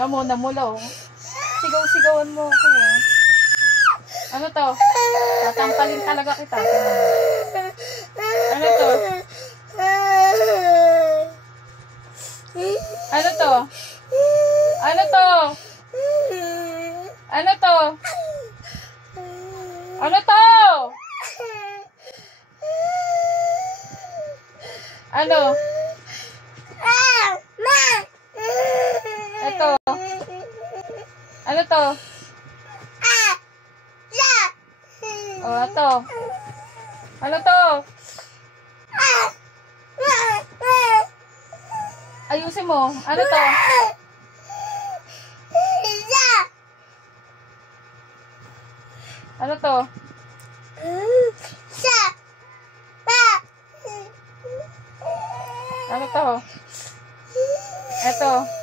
Gamo na mula, oh. Sigaw-sigawan mo ako, oh. Ano to? Tatampalin talaga kita. Ano to? Ano to? Ano to? Ano to? Ano to? Ano? Ito. Ano to? Oh, ito. Ano to? Ayusin mo. Ano to? Ano to? Ano to? Ito.